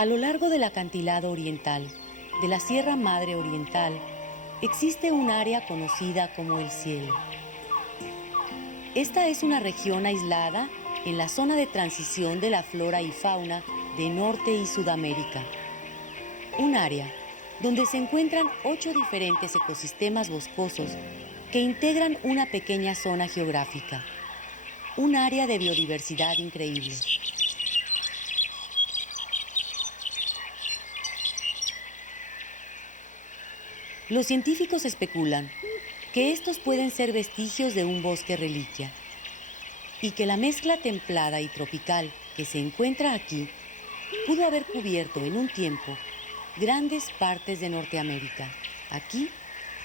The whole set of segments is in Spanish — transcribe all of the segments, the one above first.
A lo largo del acantilado oriental de la Sierra Madre Oriental existe un área conocida como el cielo. Esta es una región aislada en la zona de transición de la flora y fauna de Norte y Sudamérica. Un área donde se encuentran 8 diferentes ecosistemas boscosos que integran una pequeña zona geográfica. Un área de biodiversidad increíble. Los científicos especulan que estos pueden ser vestigios de un bosque reliquia y que la mezcla templada y tropical que se encuentra aquí pudo haber cubierto en un tiempo grandes partes de Norteamérica. Aquí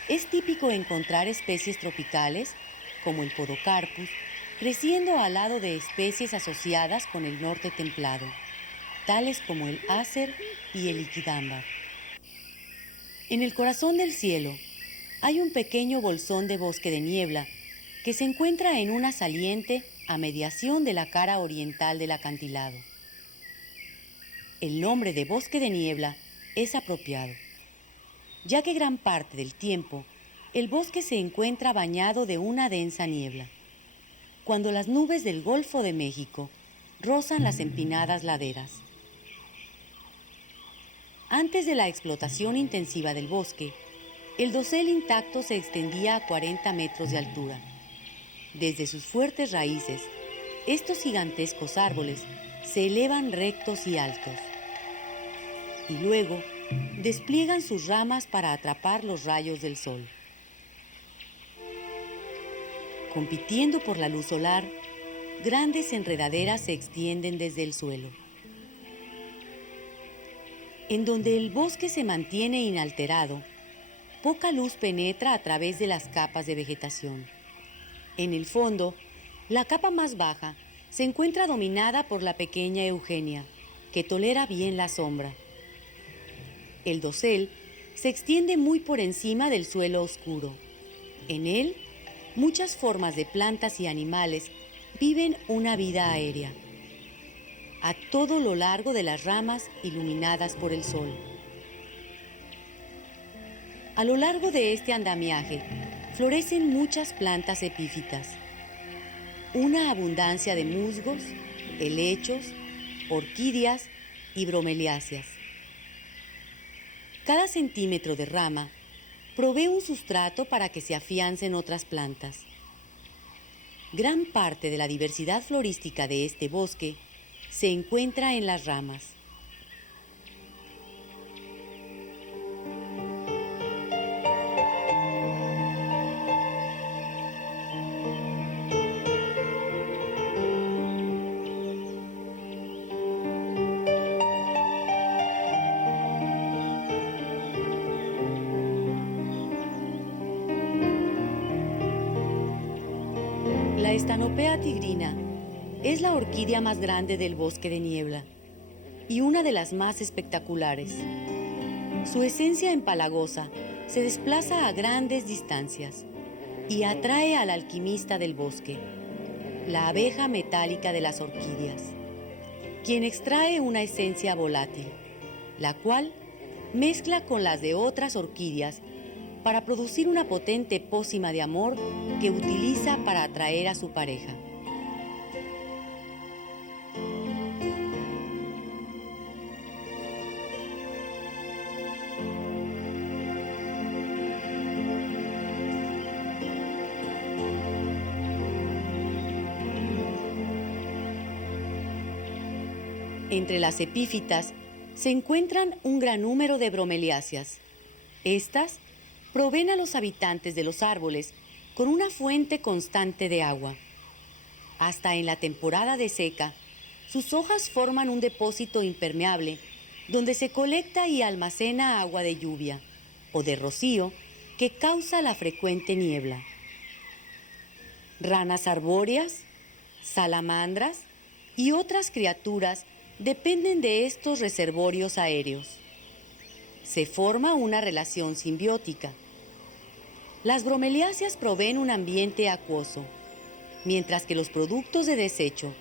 es típico encontrar especies tropicales como el Podocarpus creciendo al lado de especies asociadas con el norte templado, tales como el ácer y el liquidámbar. En el corazón del cielo hay un pequeño bolsón de bosque de niebla que se encuentra en una saliente a mediación de la cara oriental del acantilado. El nombre de bosque de niebla es apropiado, ya que gran parte del tiempo el bosque se encuentra bañado de una densa niebla, cuando las nubes del Golfo de México rozan las empinadas laderas. Antes de la explotación intensiva del bosque, el dosel intacto se extendía a 40 metros de altura. Desde sus fuertes raíces, estos gigantescos árboles se elevan rectos y altos. Y luego despliegan sus ramas para atrapar los rayos del sol. Compitiendo por la luz solar, grandes enredaderas se extienden desde el suelo. En donde el bosque se mantiene inalterado, poca luz penetra a través de las capas de vegetación. En el fondo, la capa más baja se encuentra dominada por la pequeña Eugenia, que tolera bien la sombra. El dosel se extiende muy por encima del suelo oscuro. En él, muchas formas de plantas y animales viven una vida aérea, a todo lo largo de las ramas iluminadas por el sol. A lo largo de este andamiaje florecen muchas plantas epífitas, una abundancia de musgos, helechos, orquídeas y bromeliáceas. Cada centímetro de rama provee un sustrato para que se afiancen otras plantas. Gran parte de la diversidad florística de este bosque se encuentra en las ramas. La Estanopea tigrina es la orquídea más grande del bosque de niebla y una de las más espectaculares. Su esencia empalagosa se desplaza a grandes distancias y atrae al alquimista del bosque, la abeja metálica de las orquídeas, quien extrae una esencia volátil, la cual mezcla con las de otras orquídeas para producir una potente pócima de amor que utiliza para atraer a su pareja. Entre las epífitas se encuentran un gran número de bromeliáceas. Estas proveen a los habitantes de los árboles con una fuente constante de agua. Hasta en la temporada de seca, sus hojas forman un depósito impermeable donde se colecta y almacena agua de lluvia o de rocío que causa la frecuente niebla. Ranas arbóreas, salamandras y otras criaturas dependen de estos reservorios aéreos. Se forma una relación simbiótica. Las bromeliáceas proveen un ambiente acuoso, mientras que los productos de desecho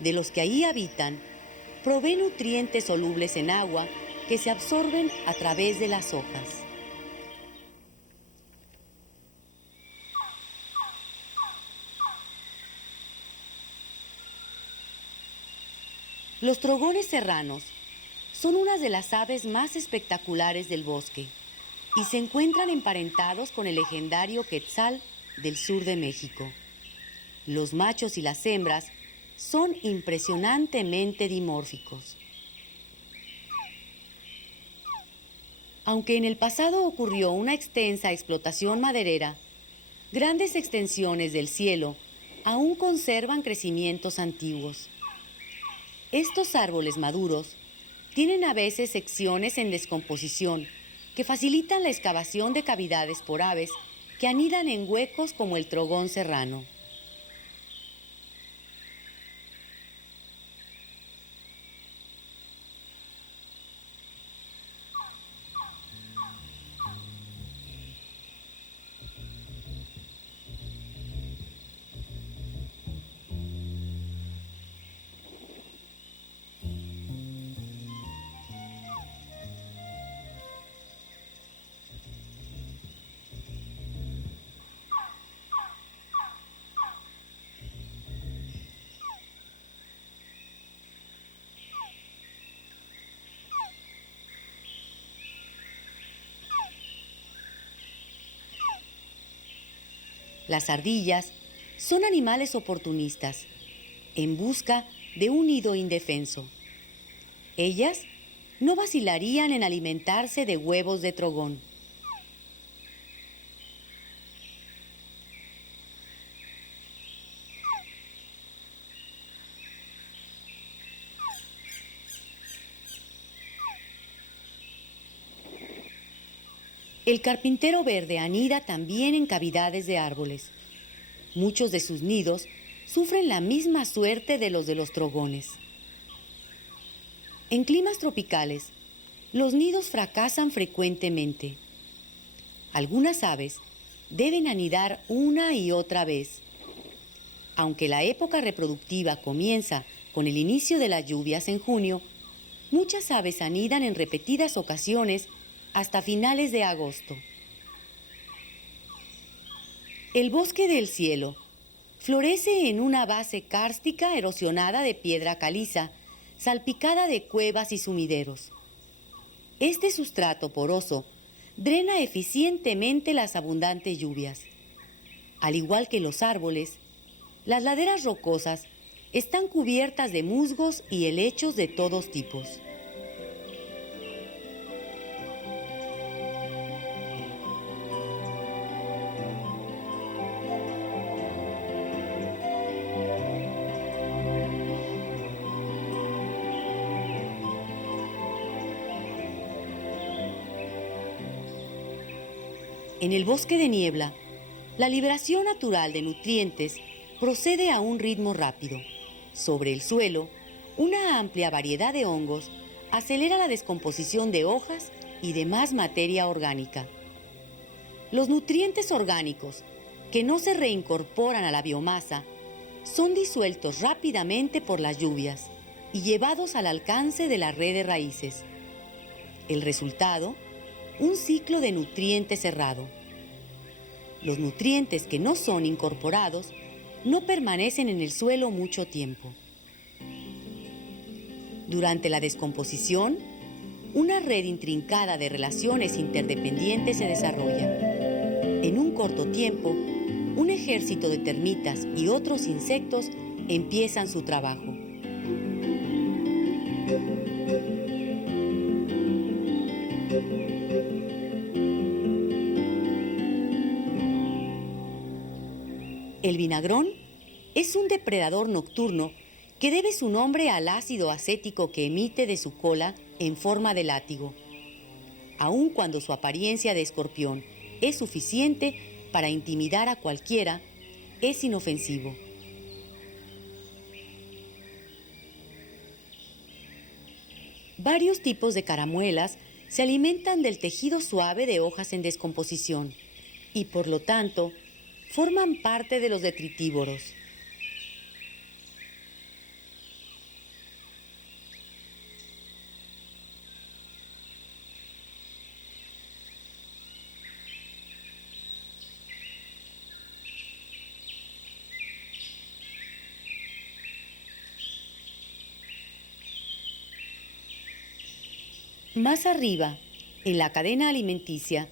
de los que ahí habitan provee nutrientes solubles en agua que se absorben a través de las hojas. Los trogones serranos son unas de las aves más espectaculares del bosque y se encuentran emparentados con el legendario quetzal del sur de México. Los machos y las hembras son impresionantemente dimórficos. Aunque en el pasado ocurrió una extensa explotación maderera, grandes extensiones del cielo aún conservan crecimientos antiguos. Estos árboles maduros tienen a veces secciones en descomposición que facilitan la excavación de cavidades por aves que anidan en huecos como el trogón serrano. Las ardillas son animales oportunistas, en busca de un nido indefenso. Ellas no vacilarían en alimentarse de huevos de trogón. El carpintero verde anida también en cavidades de árboles. Muchos de sus nidos sufren la misma suerte de los trogones. En climas tropicales, los nidos fracasan frecuentemente. Algunas aves deben anidar una y otra vez. Aunque la época reproductiva comienza con el inicio de las lluvias en junio, muchas aves anidan en repetidas ocasiones hasta finales de agosto. El bosque del cielo florece en una base kárstica erosionada de piedra caliza, salpicada de cuevas y sumideros. Este sustrato poroso drena eficientemente las abundantes lluvias. Al igual que los árboles, las laderas rocosas están cubiertas de musgos y helechos de todos tipos. En el bosque de niebla, la liberación natural de nutrientes procede a un ritmo rápido. Sobre el suelo, una amplia variedad de hongos acelera la descomposición de hojas y demás materia orgánica. Los nutrientes orgánicos, que no se reincorporan a la biomasa, son disueltos rápidamente por las lluvias y llevados al alcance de la red de raíces. El resultado, un ciclo de nutrientes cerrado. Los nutrientes que no son incorporados no permanecen en el suelo mucho tiempo. Durante la descomposición, una red intrincada de relaciones interdependientes se desarrolla. En un corto tiempo, un ejército de termitas y otros insectos empiezan su trabajo. El vinagrón es un depredador nocturno que debe su nombre al ácido acético que emite de su cola en forma de látigo. Aun cuando su apariencia de escorpión es suficiente para intimidar a cualquiera, es inofensivo. Varios tipos de caramuelas se alimentan del tejido suave de hojas en descomposición y, por lo tanto, forman parte de los detritívoros. Más arriba, en la cadena alimenticia,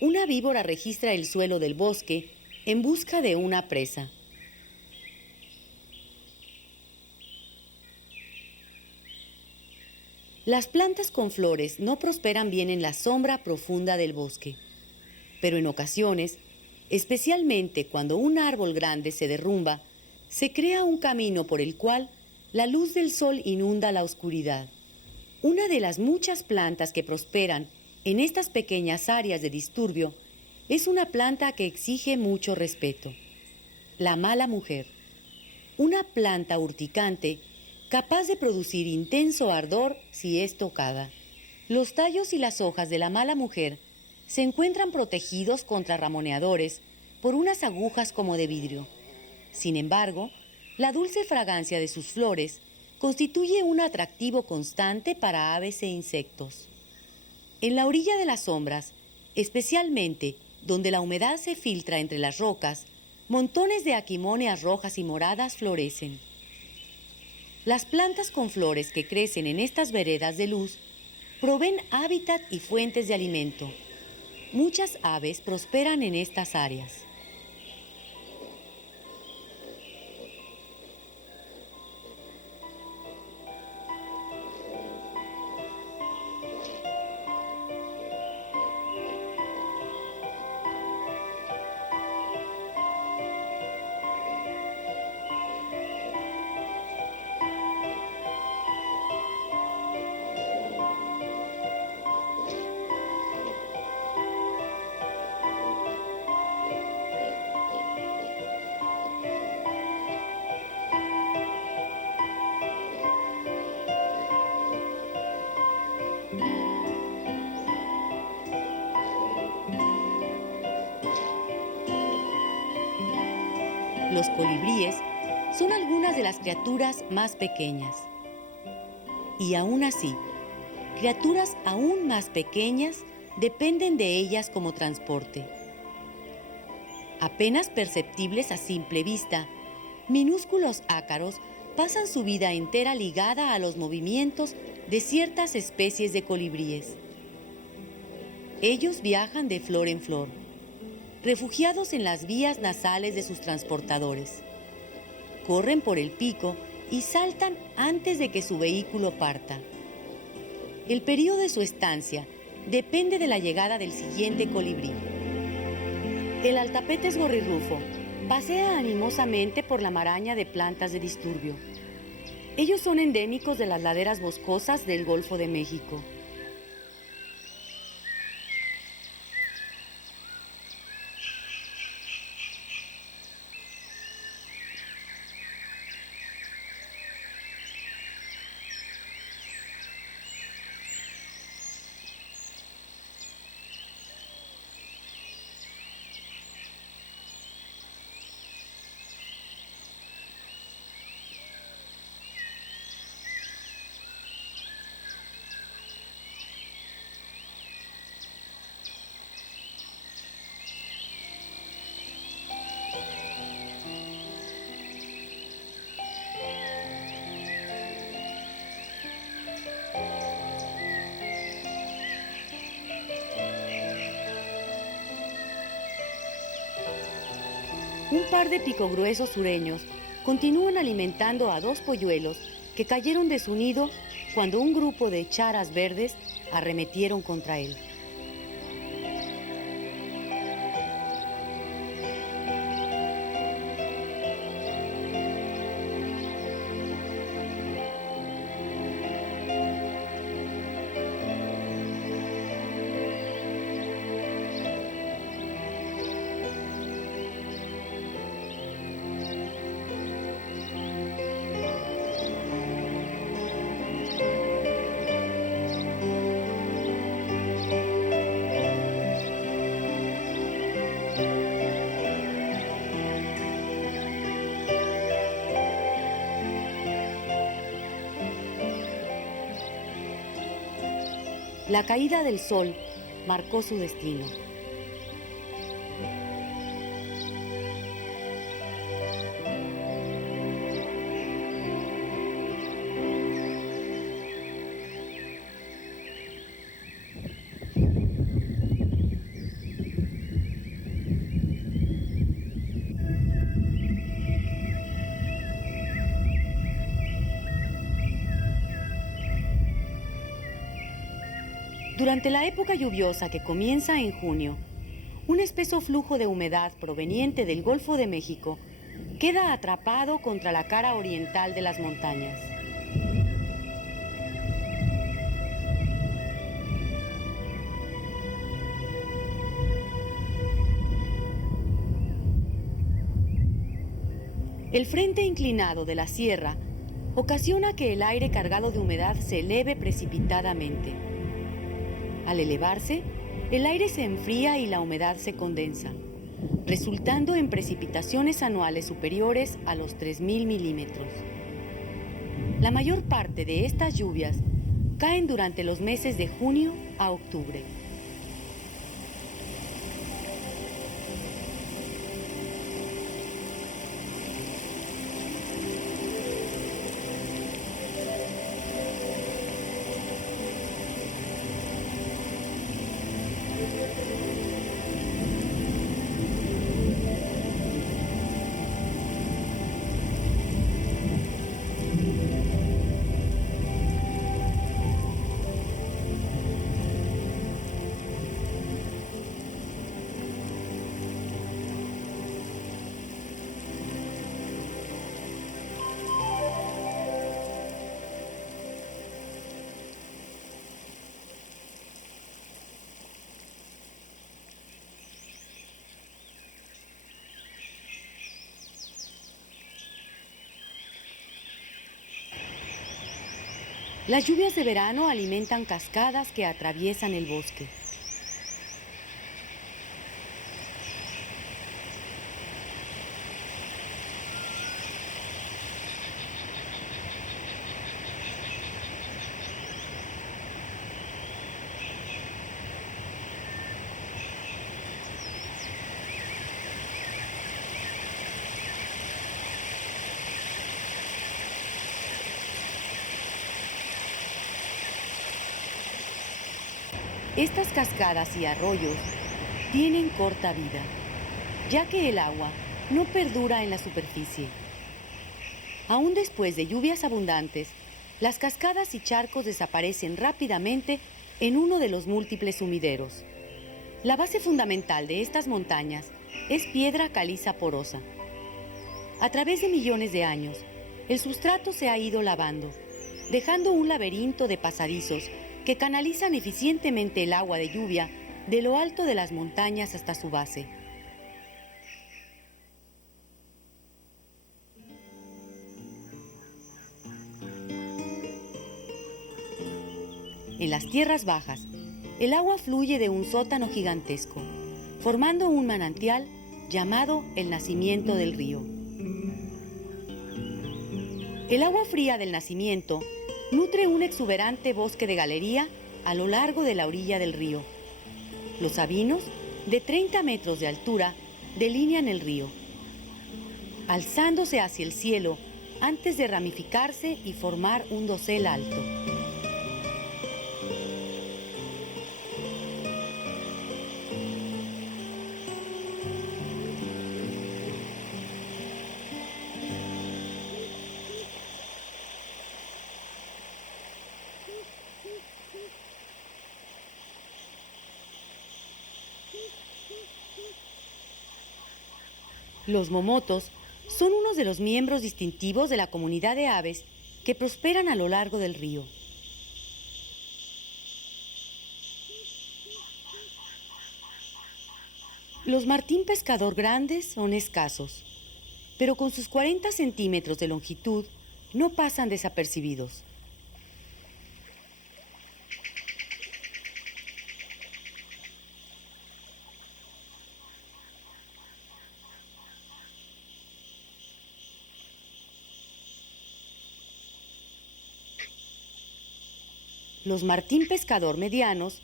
una víbora registra el suelo del bosque en busca de una presa. Las plantas con flores no prosperan bien en la sombra profunda del bosque, pero en ocasiones, especialmente cuando un árbol grande se derrumba, se crea un camino por el cual la luz del sol inunda la oscuridad. Una de las muchas plantas que prosperan en estas pequeñas áreas de disturbio es una planta que exige mucho respeto: la mala mujer. Una planta urticante capaz de producir intenso ardor si es tocada. Los tallos y las hojas de la mala mujer se encuentran protegidos contra ramoneadores por unas agujas como de vidrio. Sin embargo, la dulce fragancia de sus flores constituye un atractivo constante para aves e insectos. En la orilla de las sombras, especialmente donde la humedad se filtra entre las rocas, montones de aquimonias rojas y moradas florecen. Las plantas con flores que crecen en estas veredas de luz proveen hábitat y fuentes de alimento. Muchas aves prosperan en estas áreas. Los colibríes son algunas de las criaturas más pequeñas. Y aún así, criaturas aún más pequeñas dependen de ellas como transporte. Apenas perceptibles a simple vista, minúsculos ácaros pasan su vida entera ligada a los movimientos de ciertas especies de colibríes. Ellos viajan de flor en flor, refugiados en las vías nasales de sus transportadores. Corren por el pico y saltan antes de que su vehículo parta. El periodo de su estancia depende de la llegada del siguiente colibrí. El altapetes gorrirrufo pasea animosamente por la maraña de plantas de disturbio. Ellos son endémicos de las laderas boscosas del Golfo de México. Un par de picogruesos sureños continúan alimentando a dos polluelos que cayeron de su nido cuando un grupo de charas verdes arremetieron contra él. La caída del sol marcó su destino. Durante la época lluviosa que comienza en junio, un espeso flujo de humedad proveniente del Golfo de México queda atrapado contra la cara oriental de las montañas. El frente inclinado de la sierra ocasiona que el aire cargado de humedad se eleve precipitadamente. Al elevarse, el aire se enfría y la humedad se condensa, resultando en precipitaciones anuales superiores a los 3.000 milímetros. La mayor parte de estas lluvias caen durante los meses de junio a octubre. Las lluvias de verano alimentan cascadas que atraviesan el bosque. Estas cascadas y arroyos tienen corta vida, ya que el agua no perdura en la superficie. Aún después de lluvias abundantes, las cascadas y charcos desaparecen rápidamente en uno de los múltiples sumideros. La base fundamental de estas montañas es piedra caliza porosa. A través de millones de años, el sustrato se ha ido lavando, dejando un laberinto de pasadizos que canalizan eficientemente el agua de lluvia de lo alto de las montañas hasta su base. En las tierras bajas, el agua fluye de un sótano gigantesco, formando un manantial llamado el nacimiento del río. El agua fría del nacimiento nutre un exuberante bosque de galería a lo largo de la orilla del río. Los sabinos, de 30 metros de altura, delinean el río, alzándose hacia el cielo antes de ramificarse y formar un dosel alto. Los momotos son unos de los miembros distintivos de la comunidad de aves que prosperan a lo largo del río. Los martín pescador grandes son escasos, pero con sus 40 centímetros de longitud no pasan desapercibidos. Los martín pescador medianos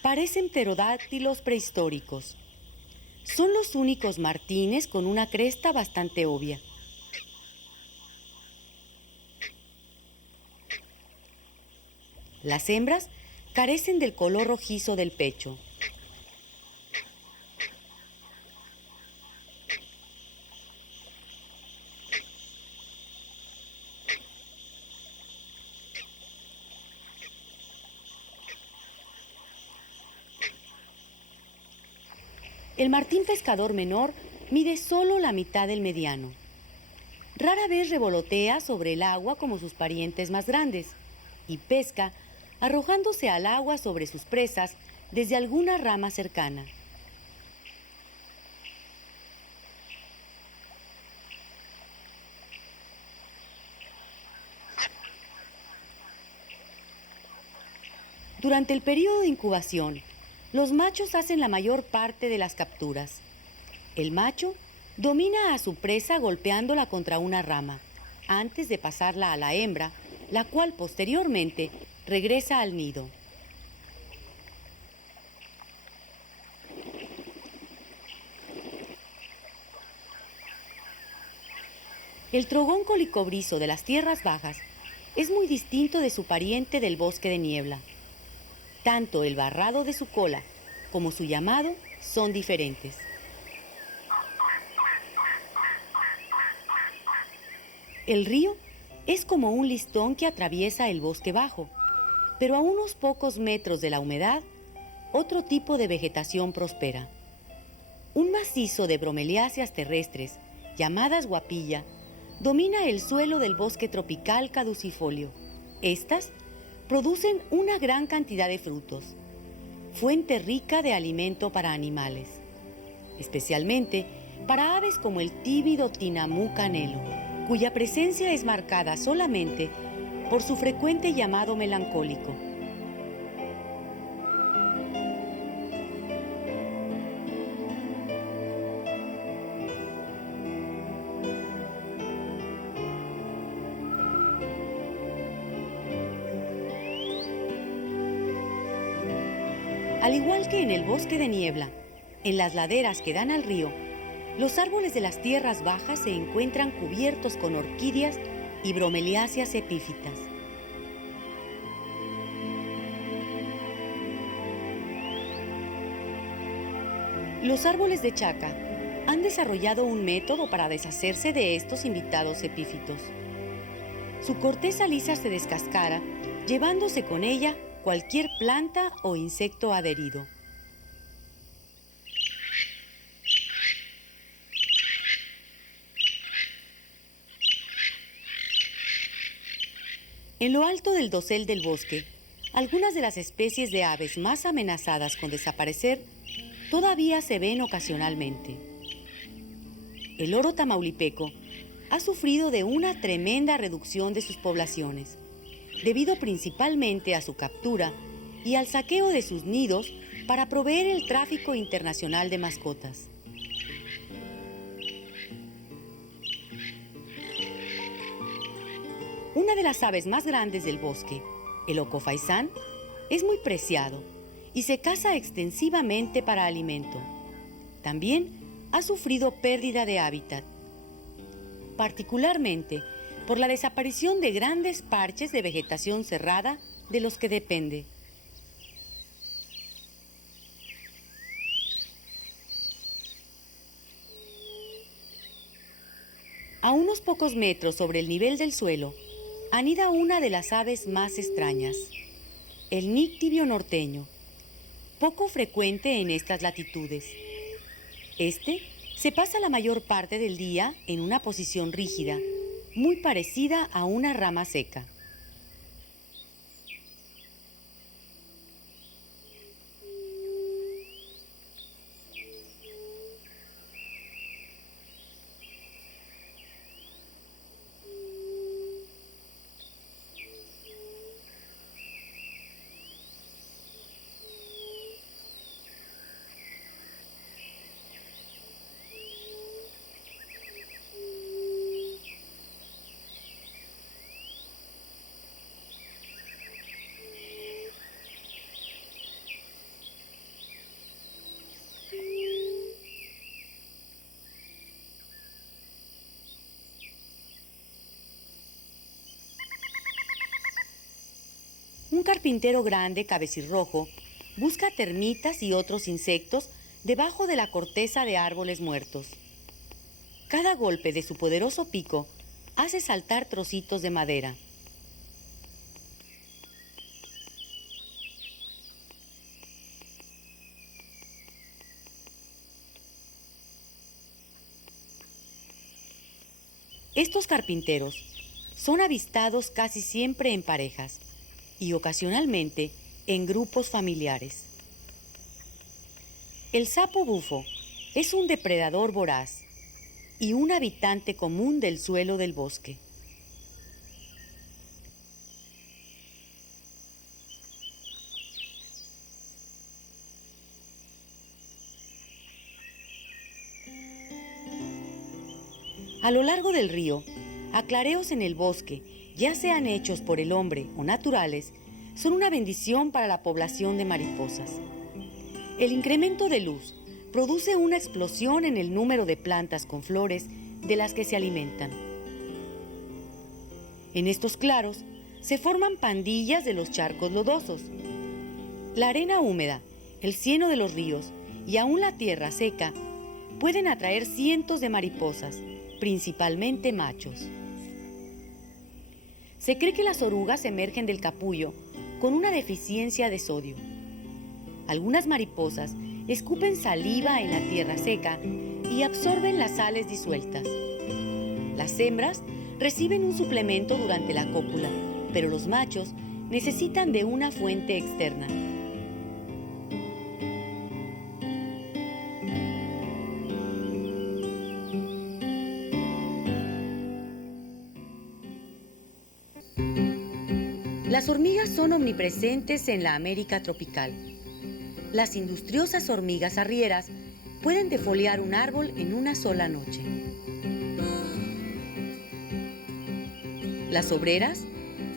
parecen pterodáctilos prehistóricos. Son los únicos martines con una cresta bastante obvia. Las hembras carecen del color rojizo del pecho. El martín pescador menor mide solo la mitad del mediano. Rara vez revolotea sobre el agua como sus parientes más grandes y pesca arrojándose al agua sobre sus presas desde alguna rama cercana. Durante el periodo de incubación, los machos hacen la mayor parte de las capturas. El macho domina a su presa golpeándola contra una rama, antes de pasarla a la hembra, la cual posteriormente regresa al nido. El trogón colicobrizo de las tierras bajas es muy distinto de su pariente del bosque de niebla. Tanto el barrado de su cola como su llamado son diferentes. El río es como un listón que atraviesa el bosque bajo, pero a unos pocos metros de la humedad, otro tipo de vegetación prospera. Un macizo de bromeliáceas terrestres, llamadas guapilla, domina el suelo del bosque tropical caducifolio. Estas producen una gran cantidad de frutos, fuente rica de alimento para animales, especialmente para aves como el tímido tinamú canelo, cuya presencia es marcada solamente por su frecuente llamado melancólico. Al igual que en el bosque de niebla, en las laderas que dan al río, los árboles de las tierras bajas se encuentran cubiertos con orquídeas y bromeliáceas epífitas. Los árboles de chaca han desarrollado un método para deshacerse de estos invitados epífitos. Su corteza lisa se descascara, llevándose con ella cualquier planta o insecto adherido. En lo alto del dosel del bosque, algunas de las especies de aves más amenazadas con desaparecer todavía se ven ocasionalmente. El oro tamaulipeco ha sufrido de una tremenda reducción de sus poblaciones, debido principalmente a su captura y al saqueo de sus nidos para proveer el tráfico internacional de mascotas. Una de las aves más grandes del bosque, el oco faisán, es muy preciado y se caza extensivamente para alimento. También ha sufrido pérdida de hábitat, particularmente por la desaparición de grandes parches de vegetación cerrada de los que depende. A unos pocos metros sobre el nivel del suelo, anida una de las aves más extrañas, el níctibio norteño, poco frecuente en estas latitudes. Este se pasa la mayor parte del día en una posición rígida, muy parecida a una rama seca. Un carpintero grande, cabecirrojo, busca termitas y otros insectos debajo de la corteza de árboles muertos. Cada golpe de su poderoso pico hace saltar trocitos de madera. Estos carpinteros son avistados casi siempre en parejas y ocasionalmente en grupos familiares. El sapo bufo es un depredador voraz y un habitante común del suelo del bosque. A lo largo del río, aclareos en el bosque, ya sean hechos por el hombre o naturales, son una bendición para la población de mariposas. El incremento de luz produce una explosión en el número de plantas con flores de las que se alimentan. En estos claros se forman pandillas de los charcos lodosos. La arena húmeda, el cieno de los ríos y aún la tierra seca pueden atraer cientos de mariposas, principalmente machos. Se cree que las orugas emergen del capullo con una deficiencia de sodio. Algunas mariposas escupen saliva en la tierra seca y absorben las sales disueltas. Las hembras reciben un suplemento durante la cópula, pero los machos necesitan de una fuente externa. Las hormigas son omnipresentes en la América tropical. Las industriosas hormigas arrieras pueden defoliar un árbol en una sola noche. Las obreras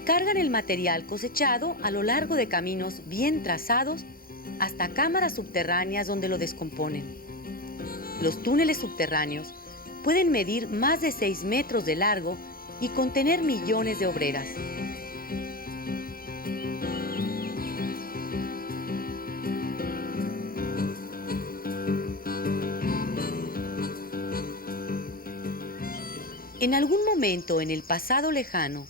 cargan el material cosechado a lo largo de caminos bien trazados hasta cámaras subterráneas donde lo descomponen. Los túneles subterráneos pueden medir más de 6 metros de largo y contener millones de obreras. En algún momento en el pasado lejano,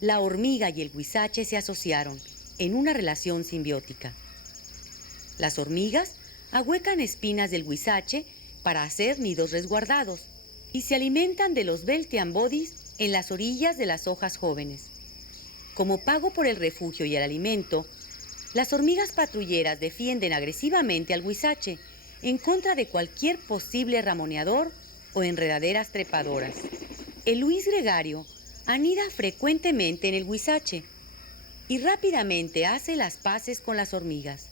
la hormiga y el huizache se asociaron en una relación simbiótica. Las hormigas ahuecan espinas del huizache para hacer nidos resguardados y se alimentan de los beltiambodis en las orillas de las hojas jóvenes. Como pago por el refugio y el alimento, las hormigas patrulleras defienden agresivamente al huizache en contra de cualquier posible ramoneador o enredaderas trepadoras. El luis gregario anida frecuentemente en el huizache y rápidamente hace las paces con las hormigas.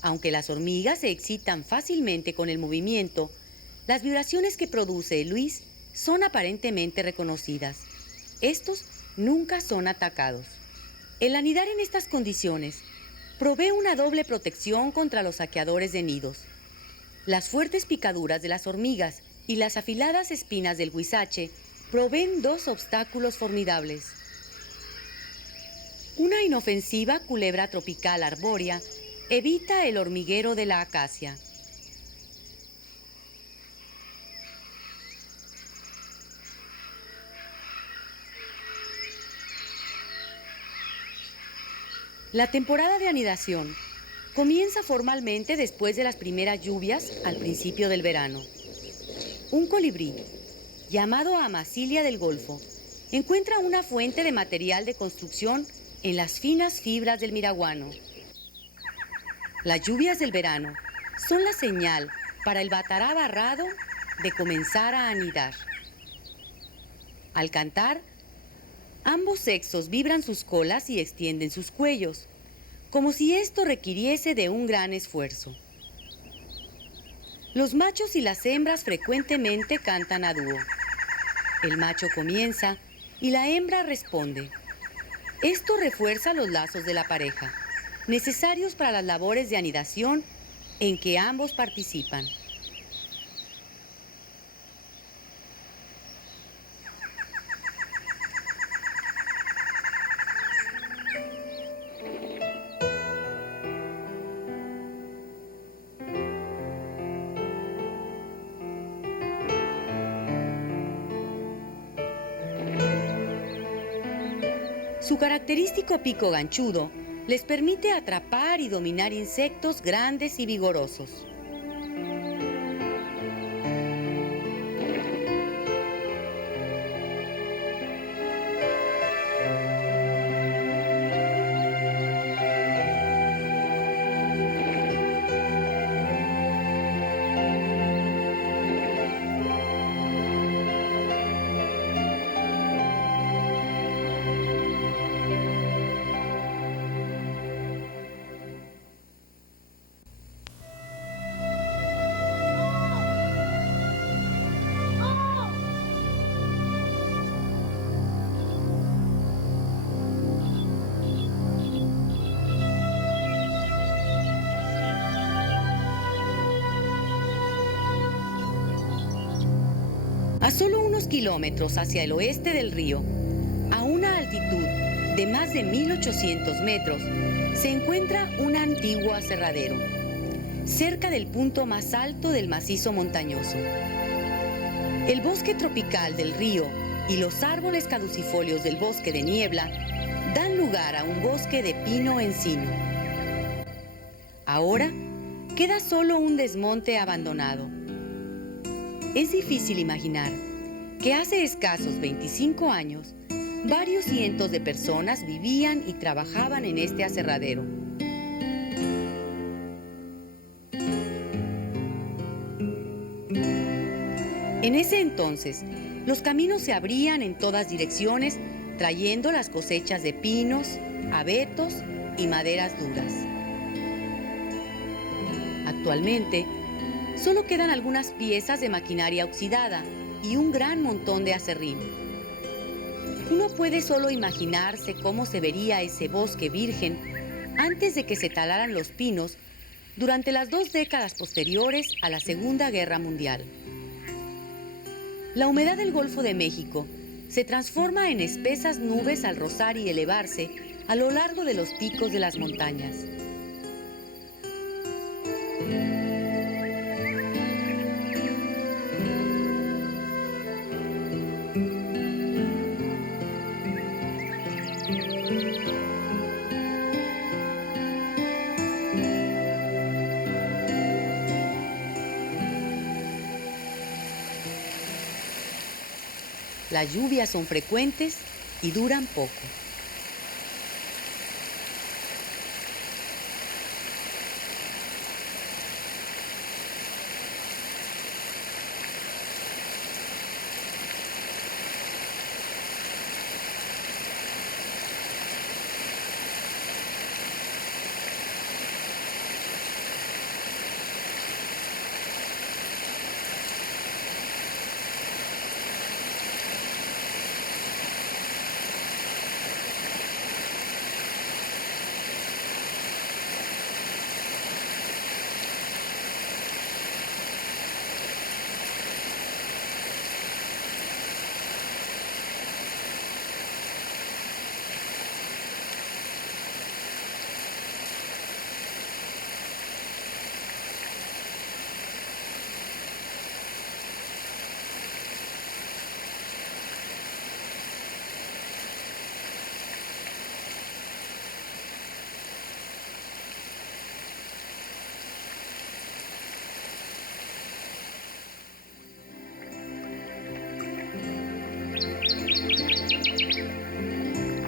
Aunque las hormigas se excitan fácilmente con el movimiento, las vibraciones que produce el luis son aparentemente reconocidas. Estos nunca son atacados. El anidar en estas condiciones provee una doble protección contra los saqueadores de nidos. Las fuertes picaduras de las hormigas y las afiladas espinas del huizache proveen dos obstáculos formidables. Una inofensiva culebra tropical arbórea evita el hormiguero de la acacia. La temporada de anidación comienza formalmente después de las primeras lluvias al principio del verano. Un colibrí, llamado Amasilia del Golfo, encuentra una fuente de material de construcción en las finas fibras del miraguano. Las lluvias del verano son la señal para el batará barrado de comenzar a anidar. Al cantar, ambos sexos vibran sus colas y extienden sus cuellos, como si esto requiriese de un gran esfuerzo. Los machos y las hembras frecuentemente cantan a dúo. El macho comienza y la hembra responde. Esto refuerza los lazos de la pareja, necesarios para las labores de anidación en que ambos participan. Su característico pico ganchudo les permite atrapar y dominar insectos grandes y vigorosos. A solo unos kilómetros hacia el oeste del río, a una altitud de más de 1800 metros, se encuentra un antiguo aserradero, cerca del punto más alto del macizo montañoso. El bosque tropical del río y los árboles caducifolios del bosque de niebla dan lugar a un bosque de pino-encino. Ahora queda solo un desmonte abandonado. Es difícil imaginar que hace escasos 25 años, varios cientos de personas vivían y trabajaban en este aserradero. En ese entonces, los caminos se abrían en todas direcciones, trayendo las cosechas de pinos, abetos y maderas duras. Actualmente, solo quedan algunas piezas de maquinaria oxidada y un gran montón de aserrín. Uno puede solo imaginarse cómo se vería ese bosque virgen antes de que se talaran los pinos durante las 2 décadas posteriores a la Segunda Guerra Mundial. La humedad del Golfo de México se transforma en espesas nubes al rozar y elevarse a lo largo de los picos de las montañas. Las lluvias son frecuentes y duran poco.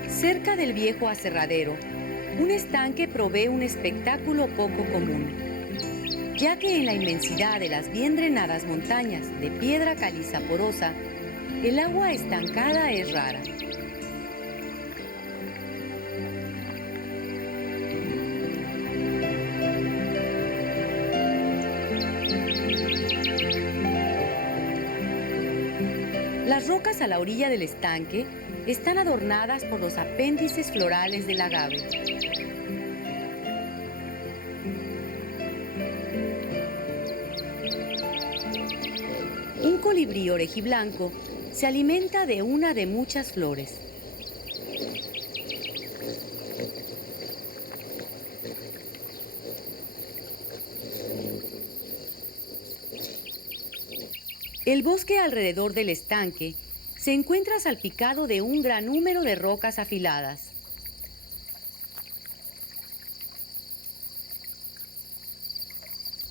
Cerca del viejo aserradero, un estanque provee un espectáculo poco común, ya que en la inmensidad de las bien drenadas montañas de piedra caliza porosa, el agua estancada es rara. Las rocas a la orilla del estanque están adornadas por los apéndices florales del agave. Un colibrí orejiblanco se alimenta de una de muchas flores. El bosque alrededor del estanque se encuentra salpicado de un gran número de rocas afiladas.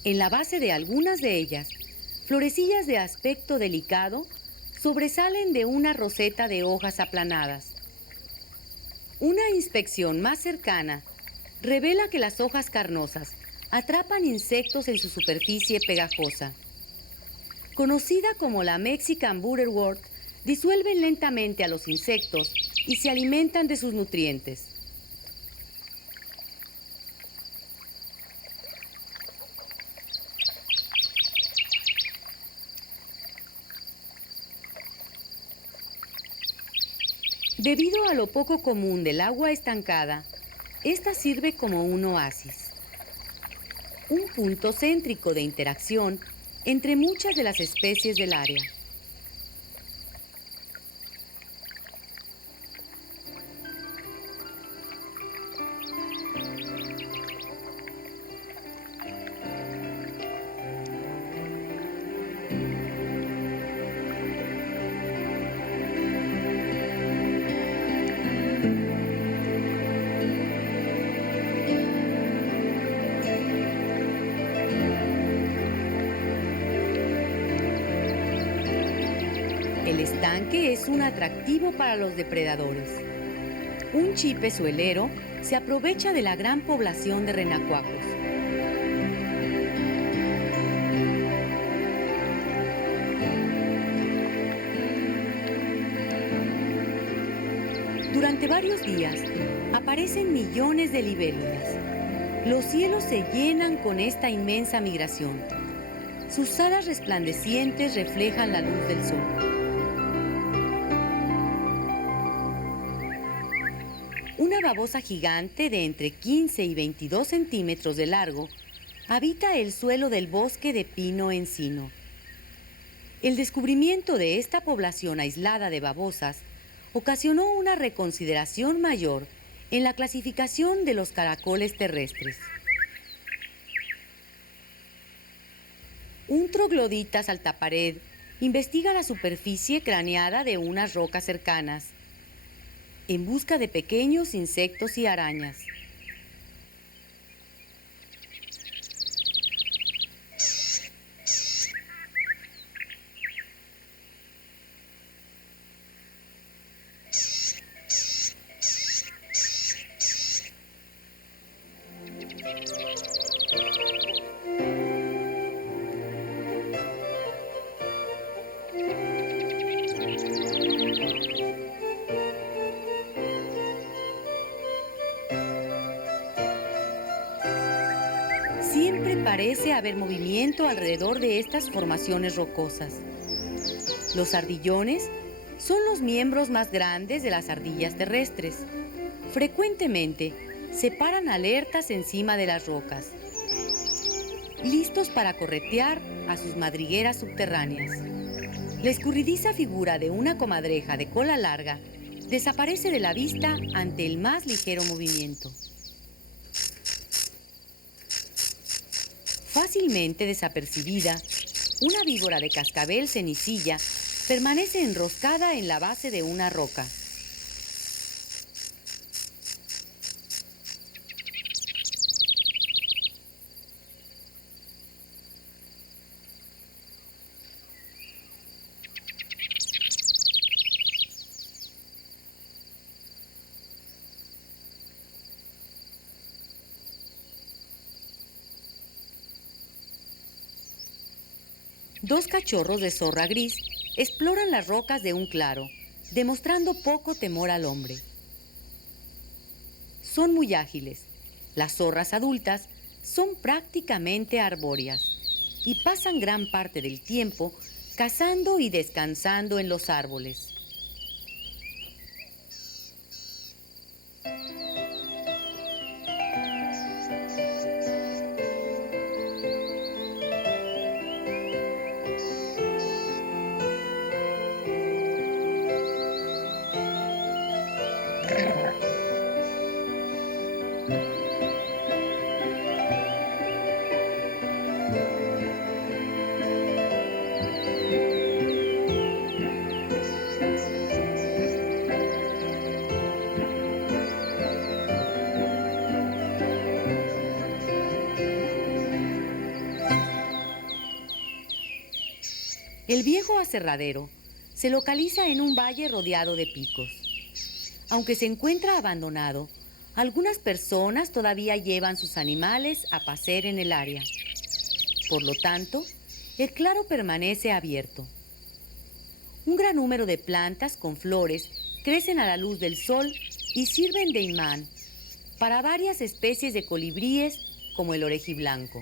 En la base de algunas de ellas, florecillas de aspecto delicado sobresalen de una roseta de hojas aplanadas. Una inspección más cercana revela que las hojas carnosas atrapan insectos en su superficie pegajosa. Conocida como la Mexican Butterwort, disuelven lentamente a los insectos y se alimentan de sus nutrientes. Debido a lo poco común del agua estancada, esta sirve como un oasis, un punto céntrico de interacción entre muchas de las especies del área. estanque es un atractivo para los depredadores. Un chipezuelero se aprovecha de la gran población de renacuajos. Durante varios días aparecen millones de libélulas. Los cielos se llenan con esta inmensa migración. Sus alas resplandecientes reflejan la luz del sol. Una babosa gigante de entre 15 y 22 centímetros de largo habita el suelo del bosque de pino-encino. El descubrimiento de esta población aislada de babosas ocasionó una reconsideración mayor en la clasificación de los caracoles terrestres. Un troglodita saltapared investiga la superficie craneada de unas rocas cercanas en busca de pequeños insectos y arañas. Siempre parece haber movimiento alrededor de estas formaciones rocosas. Los ardillones son los miembros más grandes de las ardillas terrestres. Frecuentemente se paran alertas encima de las rocas, listos para corretear a sus madrigueras subterráneas. La escurridiza figura de una comadreja de cola larga desaparece de la vista ante el más ligero movimiento. Fácilmente desapercibida, una víbora de cascabel cenicilla permanece enroscada en la base de una roca. Dos cachorros de zorra gris exploran las rocas de un claro, demostrando poco temor al hombre. Son muy ágiles. Las zorras adultas son prácticamente arbóreas y pasan gran parte del tiempo cazando y descansando en los árboles. El viejo aserradero se localiza en un valle rodeado de picos. Aunque se encuentra abandonado, algunas personas todavía llevan sus animales a pacer en el área. Por lo tanto, el claro permanece abierto. Un gran número de plantas con flores crecen a la luz del sol y sirven de imán para varias especies de colibríes como el orejiblanco.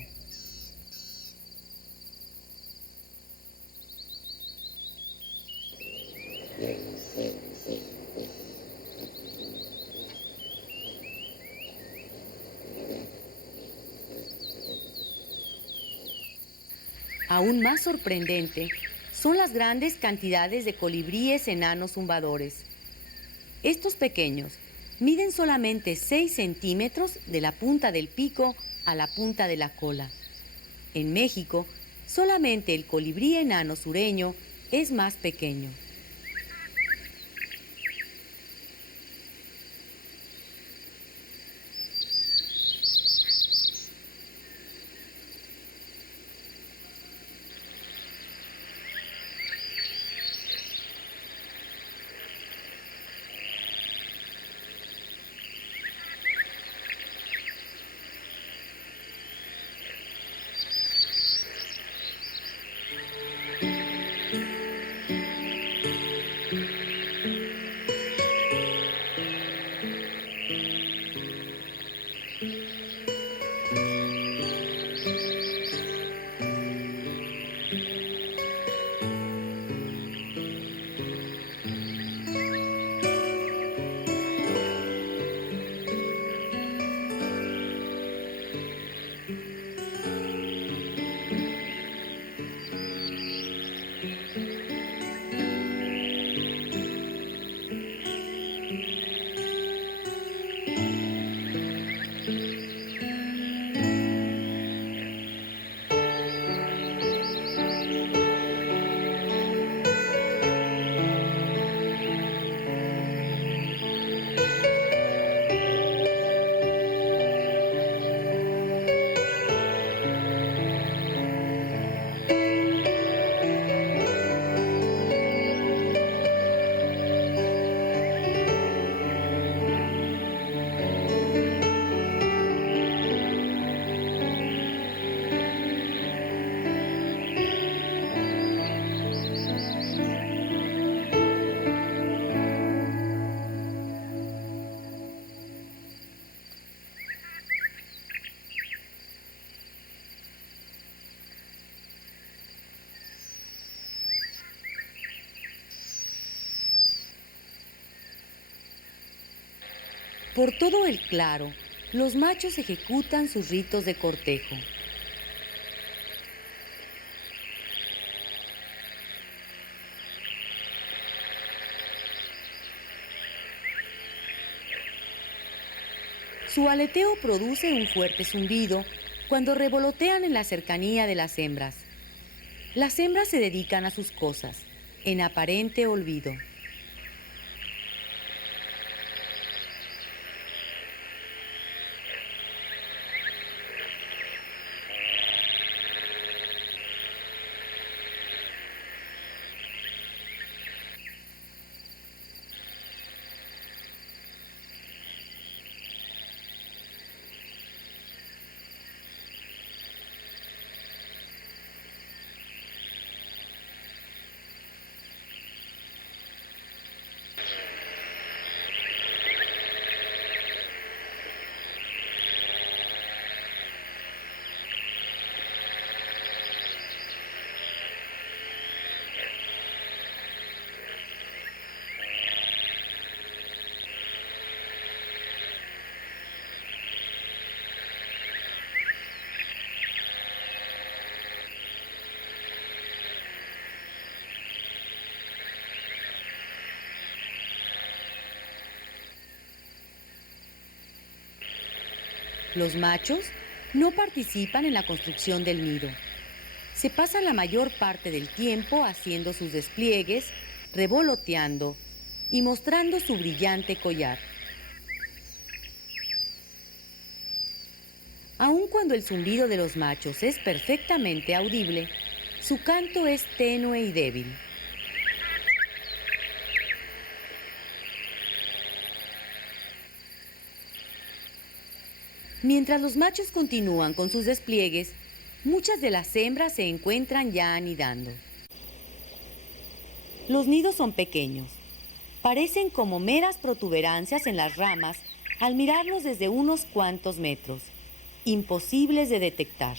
Aún más sorprendente son las grandes cantidades de colibríes enanos zumbadores. Estos pequeños miden solamente 6 centímetros de la punta del pico a la punta de la cola. En México, solamente el colibrí enano sureño es más pequeño. Por todo el claro, los machos ejecutan sus ritos de cortejo. Su aleteo produce un fuerte zumbido cuando revolotean en la cercanía de las hembras. Las hembras se dedican a sus cosas, en aparente olvido. Los machos no participan en la construcción del nido. Se pasan la mayor parte del tiempo haciendo sus despliegues, revoloteando y mostrando su brillante collar. Aun cuando el zumbido de los machos es perfectamente audible, su canto es tenue y débil. Mientras los machos continúan con sus despliegues, muchas de las hembras se encuentran ya anidando. Los nidos son pequeños. Parecen como meras protuberancias en las ramas al mirarlos desde unos cuantos metros, imposibles de detectar.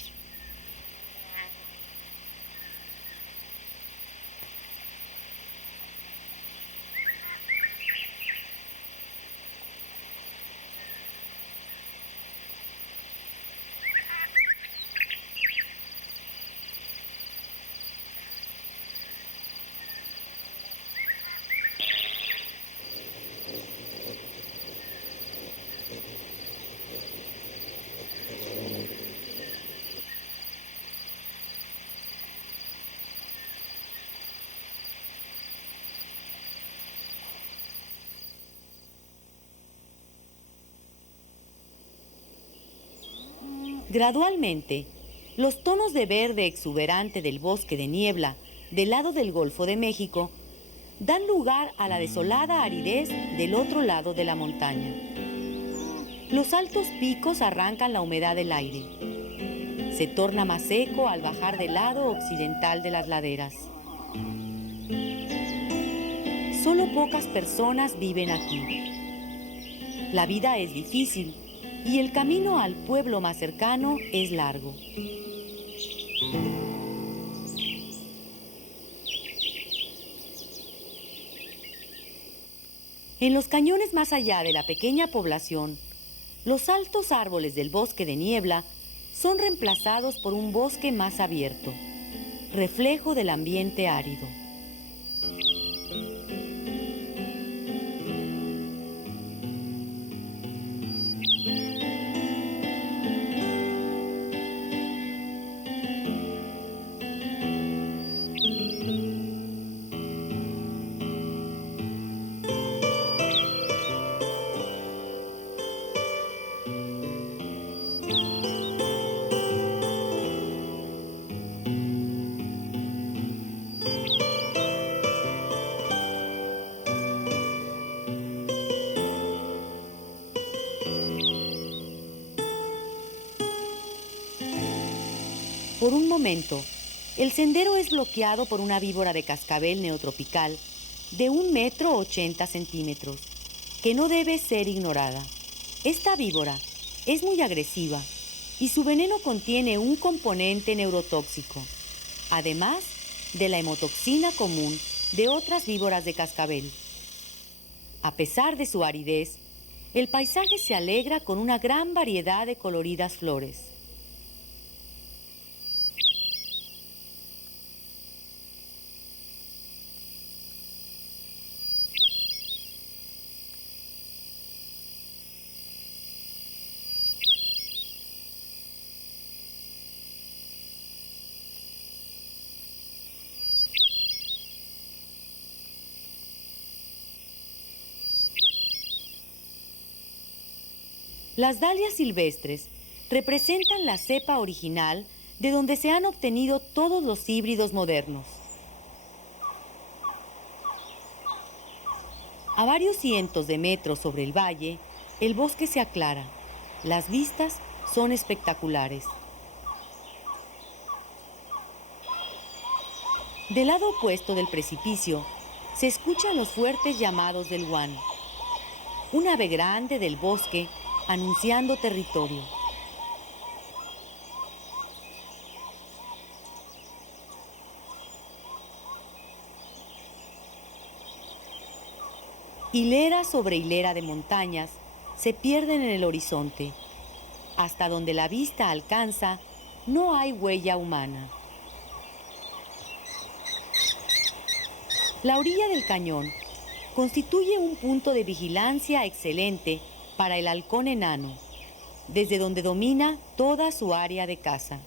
Gradualmente, los tonos de verde exuberante del bosque de niebla del lado del Golfo de México dan lugar a la desolada aridez del otro lado de la montaña. Los altos picos arrancan la humedad del aire. Se torna más seco al bajar del lado occidental de las laderas. Solo pocas personas viven aquí. La vida es difícil y el camino al pueblo más cercano es largo. En los cañones más allá de la pequeña población, los altos árboles del bosque de niebla son reemplazados por un bosque más abierto, reflejo del ambiente árido. Por un momento, el sendero es bloqueado por una víbora de cascabel neotropical de 1,80 m, que no debe ser ignorada. Esta víbora es muy agresiva y su veneno contiene un componente neurotóxico, además de la hemotoxina común de otras víboras de cascabel. A pesar de su aridez, El paisaje se alegra con una gran variedad de coloridas flores. Las dalias silvestres representan la cepa original de donde se han obtenido todos los híbridos modernos. A varios cientos de metros sobre el valle, el bosque se aclara. Las vistas son espectaculares. Del lado opuesto del precipicio, se escuchan los fuertes llamados del guan, un ave grande del bosque anunciando territorio. Hilera sobre hilera de montañas se pierden en el horizonte. Hasta donde la vista alcanza, no hay huella humana. La orilla del cañón constituye un punto de vigilancia excelente para el halcón enano, desde donde domina toda su área de caza.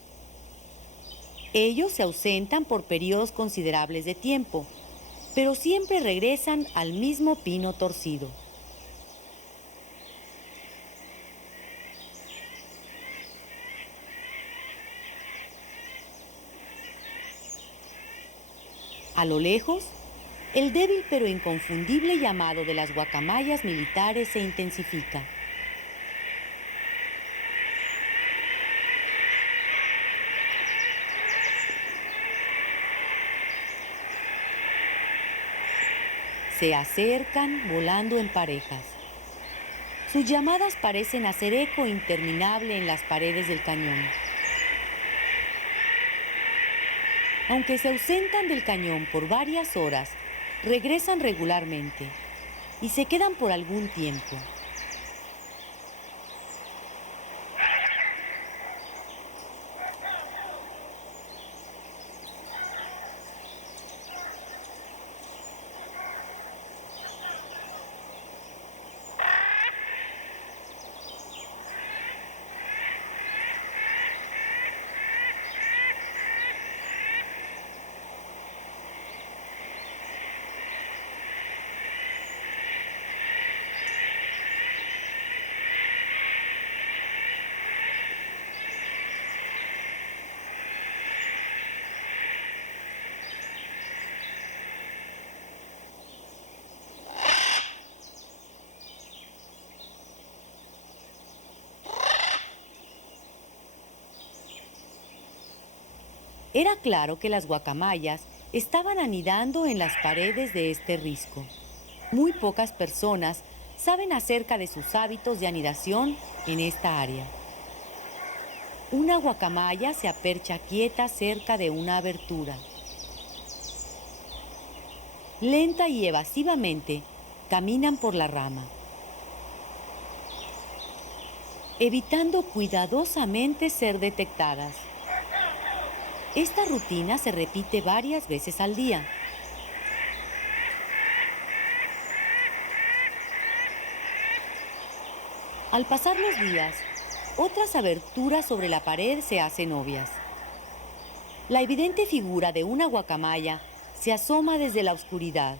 Ellos se ausentan por periodos considerables de tiempo, pero siempre regresan al mismo pino torcido. A lo lejos, el débil pero inconfundible llamado de las guacamayas militares se intensifica. Se acercan volando en parejas. Sus llamadas parecen hacer eco interminable en las paredes del cañón. Aunque se ausentan del cañón por varias horas, regresan regularmente y se quedan por algún tiempo. Era claro que las guacamayas estaban anidando en las paredes de este risco. Muy pocas personas saben acerca de sus hábitos de anidación en esta área. Una guacamaya se apercha quieta cerca de una abertura. Lenta y evasivamente caminan por la rama, evitando cuidadosamente ser detectadas. Esta rutina se repite varias veces al día. Al pasar los días, otras aberturas sobre la pared se hacen obvias. La evidente figura de una guacamaya se asoma desde la oscuridad.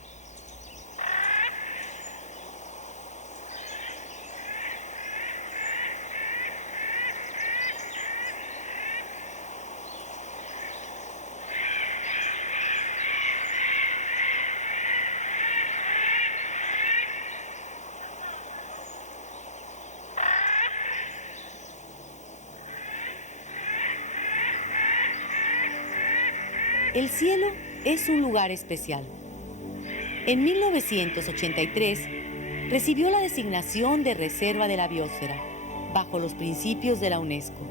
El cielo es un lugar especial. En 1983 recibió la designación de Reserva de la Biosfera, bajo los principios de la UNESCO.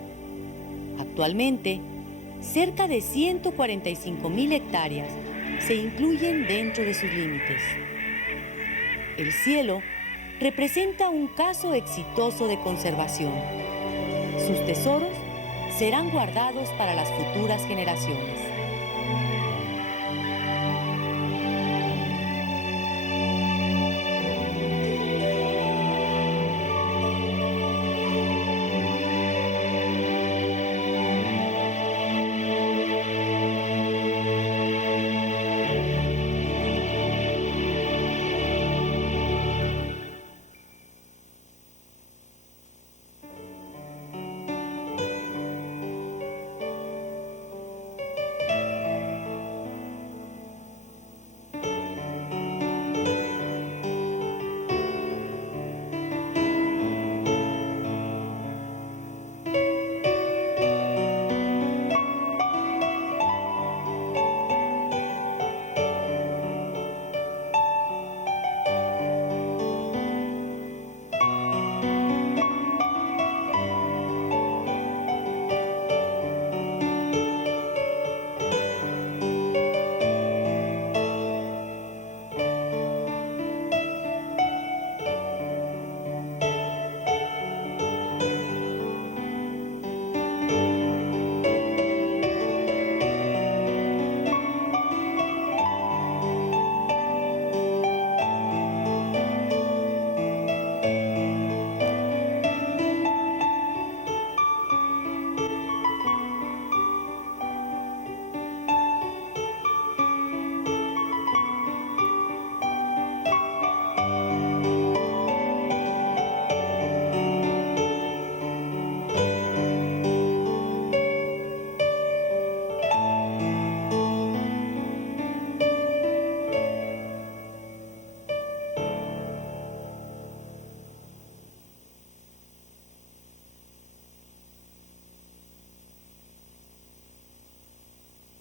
Actualmente, cerca de 145,000 hectáreas se incluyen dentro de sus límites. El cielo representa un caso exitoso de conservación. Sus tesoros serán guardados para las futuras generaciones.